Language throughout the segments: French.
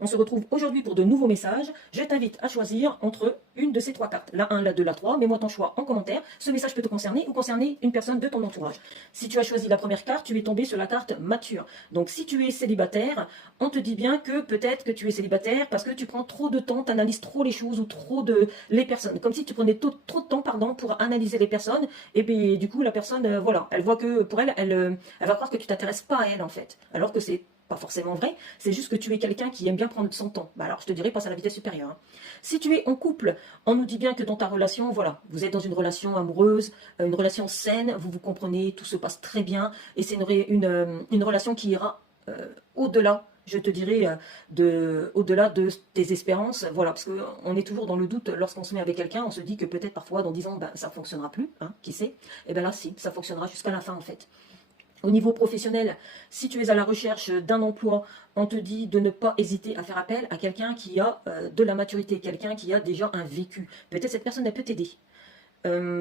On se retrouve aujourd'hui pour de nouveaux messages. Je t'invite à choisir entre une de ces trois cartes. La 1, la 2, la 3. Mets-moi ton choix en commentaire. Ce message peut te concerner ou concerner une personne de ton entourage. Si tu as choisi la première carte, tu es tombé sur la carte mature. Donc si tu es célibataire, on te dit bien que peut-être que tu es célibataire parce que tu prends trop de temps, tu analyses trop les choses ou trop de les personnes. Comme si tu prenais trop de temps pour analyser les personnes. Et bien du coup la personne, voilà, elle voit que pour elle, elle va croire que tu t'intéresses pas à elle en fait. Alors que c'est pas forcément vrai, c'est juste que tu es quelqu'un qui aime bien prendre son temps. Bah alors je te dirais passe à la vitesse supérieure. Hein. Si tu es en couple, on nous dit bien que dans ta relation, voilà, vous êtes dans une relation amoureuse, une relation saine, vous vous comprenez, tout se passe très bien, et c'est une relation qui ira au-delà, je te dirais, au-delà de tes espérances, voilà, parce qu'on est toujours dans le doute lorsqu'on se met avec quelqu'un, on se dit que peut-être parfois dans 10 ans, ben, ça ne fonctionnera plus, hein, qui sait, et bien là si, ça fonctionnera jusqu'à la fin en fait. Au niveau professionnel, si tu es à la recherche d'un emploi, on te dit de ne pas hésiter à faire appel à quelqu'un qui a de la maturité, quelqu'un qui a déjà un vécu. Peut-être cette personne, elle peut t'aider.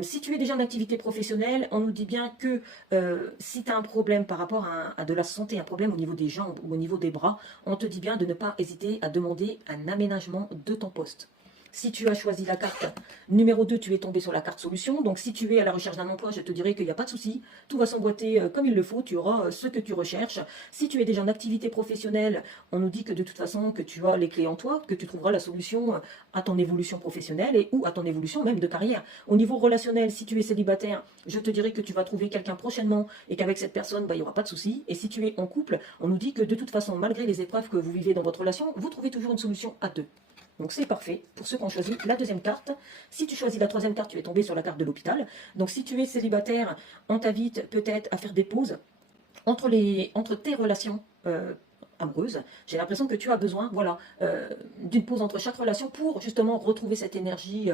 Si tu es déjà en activité professionnelle, on nous dit bien que si tu as un problème par rapport à de la santé, un problème au niveau des jambes ou au niveau des bras, on te dit bien de ne pas hésiter à demander un aménagement de ton poste. Si tu as choisi la carte numéro 2, tu es tombé sur la carte solution. Donc si tu es à la recherche d'un emploi, je te dirais qu'il n'y a pas de souci. Tout va s'emboîter comme il le faut. Tu auras ce que tu recherches. Si tu es déjà en activité professionnelle, on nous dit que de toute façon, que tu as les clés en toi, que tu trouveras la solution à ton évolution professionnelle et ou à ton évolution même de carrière. Au niveau relationnel, si tu es célibataire, je te dirais que tu vas trouver quelqu'un prochainement et qu'avec cette personne, bah, il n'y aura pas de souci. Et si tu es en couple, on nous dit que de toute façon, malgré les épreuves que vous vivez dans votre relation, vous trouvez toujours une solution à deux. Donc c'est parfait pour ceux qui ont choisi la deuxième carte. Si tu choisis la troisième carte, tu es tombé sur la carte de l'hôpital. Donc si tu es célibataire, on t'invite peut-être à faire des pauses entre tes relations amoureuses. J'ai l'impression que tu as besoin, voilà, d'une pause entre chaque relation pour justement retrouver cette énergie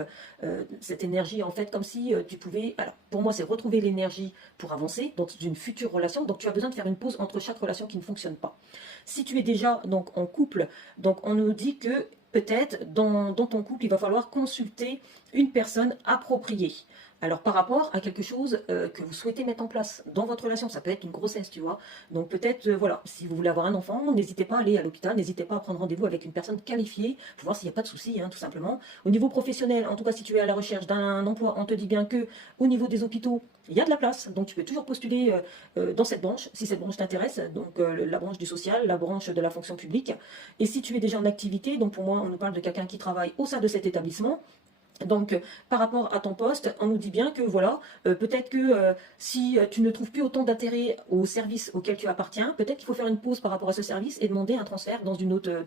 en fait, comme si tu pouvais. Alors pour moi, c'est retrouver l'énergie pour avancer dans une future relation. Donc tu as besoin de faire une pause entre chaque relation qui ne fonctionne pas. Si tu es déjà donc en couple, donc on nous dit que peut-être dans ton couple, il va falloir consulter une personne appropriée. Alors par rapport à quelque chose que vous souhaitez mettre en place dans votre relation, ça peut être une grossesse, tu vois. Donc peut-être, voilà, si vous voulez avoir un enfant, n'hésitez pas à aller à l'hôpital, n'hésitez pas à prendre rendez-vous avec une personne qualifiée pour voir s'il n'y a pas de souci, hein, tout simplement. Au niveau professionnel, en tout cas si tu es à la recherche d'un emploi, on te dit bien que au niveau des hôpitaux, il y a de la place, donc tu peux toujours postuler dans cette branche, si cette branche t'intéresse, donc la branche du social, la branche de la fonction publique. Et si tu es déjà en activité, donc pour moi on nous parle de quelqu'un qui travaille au sein de cet établissement, donc, par rapport à ton poste, on nous dit bien que voilà, peut-être que si tu ne trouves plus autant d'intérêt au service auquel tu appartiens, peut-être qu'il faut faire une pause par rapport à ce service et demander un transfert dans un autre